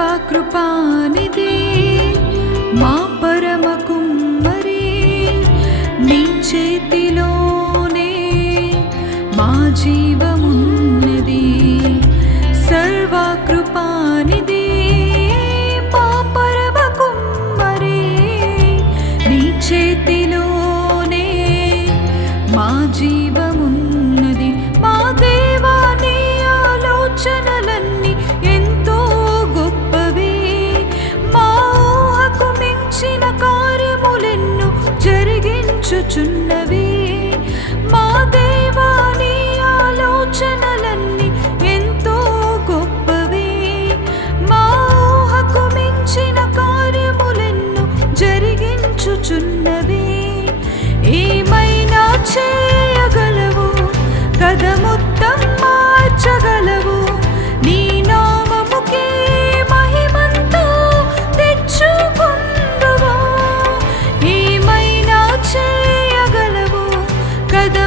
సర్వకృపానిధి మా పరమ కుమ్మరి నీ చేతిలోనే మా జీవమున్నది సర్వకృపానిధి మా పరమ కుమ్మరి నీ చేతిలోనే మా జీవమున్నది మా దేవా నీ ఆలోచనలన్నీ ఎంతో గొప్పవి మా ఊహకు మించిన కార్యములెన్నో జరిగించుచున్నవి మా దేవా నీ ఆలోచనలన్నీ ఎంతో గొప్పవి మా ఊహకు మించిన కార్యములెన్నో జరిగించుచున్నవి ఏమైనా చేయగలవు కదా మొత్తం మార్చగలవు నీ నామముకే మహిమంతో తెచ్చుకుందువు ఏమైనా చేయగలవు కదా